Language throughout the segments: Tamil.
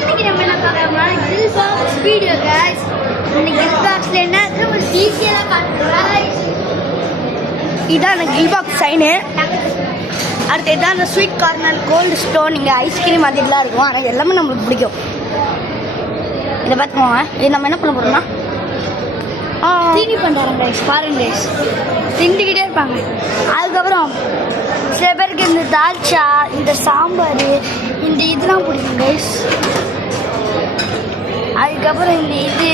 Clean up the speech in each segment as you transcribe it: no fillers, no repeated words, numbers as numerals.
இன்னைக்கு நம்ம என்ன பார்க்கறோம்னா கிரில் பாக்ஸ் வீடியோ गाइस. இந்த கிரில் பாக்ஸ்ல என்ன இருக்கு ஒரு டீடைலா காட்டுறேன். இதான் கிரில் பாக்ஸ் சைன். அடுத்து இதான் அந்த ஸ்வீட் கார்னர் கோல்டு ஸ்டோன் இங்கே ஐஸ்கிரீம் அதெல்லாம் இருக்கும். ஆனால் எல்லாமே நம்மளுக்கு பிடிக்கும். இதை பார்த்துக்கோங்க. இது நம்ம என்ன பண்ண போகிறோம்னா தீனி பண்ணுறாங்க கைஸ். பாருங்க கைஸ், திண்டுக்கிட்டே இருப்பாங்க. அதுக்கப்புறம் சில பேருக்கு இந்த தால்ச்சா, இந்த சாம்பார், இந்த இதெல்லாம் பிடிக்கும் கைஸ். அதுக்கப்புறம் இந்த இது,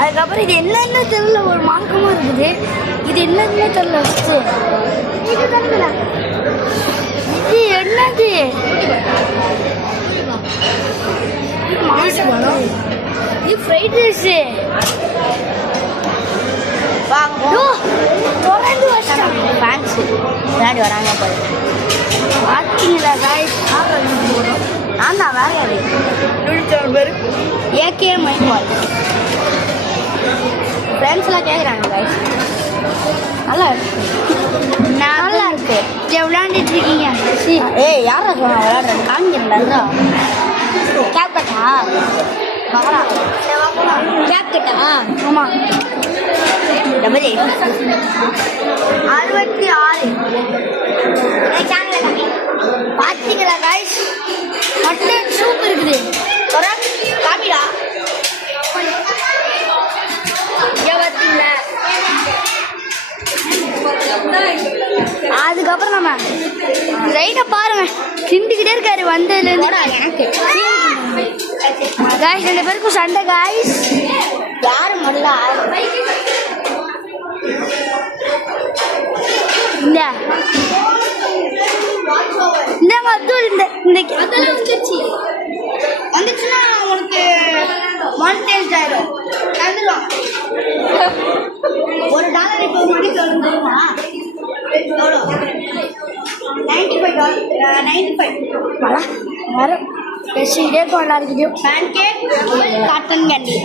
அதுக்கப்புறம் இது என்னென்ன தெரியல, ஒரு மார்க்கமாக இருக்குது. இது என்னதுன்னே தெரியல. இது தெரியல, இது என்னது? இது ஃப்ரைட் ரைஸு. தொடர்ந்து வச்சிட்டாங்க ஃபேன்ஸு விளையாடி வராங்க பாரு. பார்த்தீங்களா காய்ஸ்? நான் தான் வேலை பேர் ஏகே மைபால் ஃப்ரெண்ட்ஸ்லாம் கேட்குறாங்க காய்ஸ். நல்லா நல்லா இருக்கு. விளையாண்டுட்டு இருக்கீங்க. ஏய் யாரா சொன்னா விளையாடுறது? காமிக்கிறா கேப் கட்டா மகரா கேப் கட்டா. ஆமாம், 66 பார்த்தீங்களா காய்ஸ்? மட்டன் சூப் இருக்குது. காமிடா பார்த்தீங்களா? அதுக்கப்புறம் நம்ம ரைட்டை பாருங்க, கிண்டிக்கிட்டே இருக்காரு வந்ததுலேருந்து. எனக்கு காய்ஸ் 2 பேருக்கும் சண்டை காய்ஸ். யாரு முதல்ல இந்தாங்க அப்துல். வந்துச்சுன்னா உனக்கு மானிட்டைஸ் ஆயிடும். தந்துடுவாங்க. $1 இப்போ மணிக்கு வரும் தெரியுமா? எவ்வளோ? $95. வரும் பேசிக்கிட்டே கொண்டாடிக்கிட்டே. Pancake, cotton candy.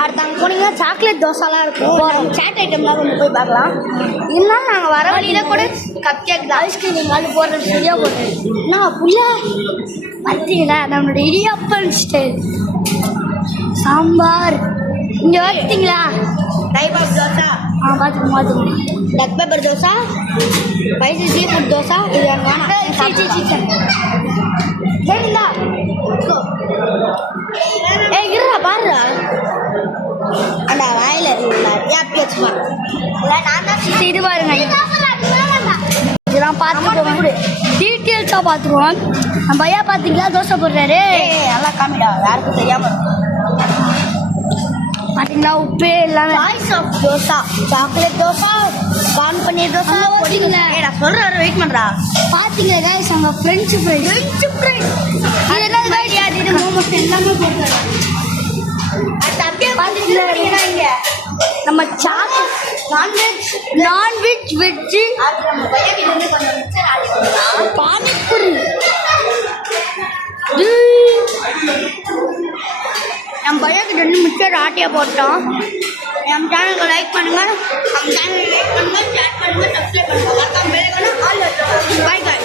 அடுத்து அங்கே போனீங்கன்னா சாக்லேட் தோசைலாம் இருக்கும். சாட் ஐட்டம்லாம் கொண்டு போய் பார்க்கலாம். இருந்தாலும் நாங்கள் வர வழியில் கூட கப் கேக் ஐஸ்கிரீம் அது போடுறது சரியாக போடுறது. நான் புள்ள பார்த்தீங்களா நம்மளோட இடியாப்பம் ஸ்டைல் சாம்பார். இங்கே பார்த்தீங்களா டைப் ஆஃப் தோசை. பார்த்துக்கோங்க. Duck pepper dosa, spicy seafood dosa. இது வேணாம். சரிங்களா? ஏ இருடா பாருடா. அந்த வாயில் யாப்பி வச்சுமா இல்லை நான் தான் இது பாருங்க. இதெல்லாம் பார்த்துக்கோங்க, டீட்டெயில்ஸாக பார்த்துக்குவோம். நம்ம பையா பார்த்தீங்களா தோசை போடுறாரு. நல்லா காமிடா, யாருக்கும் தெரியாமல் பார்த்தீங்களா? உப்பு எல்லாமே. Choice of dosa, chocolate dosa, corn paneer dosa. பார்த்தீங்களா? சொல்கிறாரு, வெயிட் பண்ணுறா. பார்த்தீங்களா கைஸ்? அவங்க ஃப்ரெஞ்சு ஃப்ரைஸ். அது என்ன கைஸ்? இது மோமோஸ் எல்லாமே போடுறாரு. நம்ம நான்வெஜ் வெஜ்ஜு பானிபூரி. நம்ம பையன்கிட்ட 2 மிக்சர் ஆட்டியா போட்டோம். நம்ம சேனலுக்கு லைக் பண்ணுங்க, நம்ம சேனலுக்கு லைக் பண்ணுங்க, ஷேர் பண்ணுங்க, சப்ஸ்கிரைப் பண்ணுங்க. பாய் பாய்.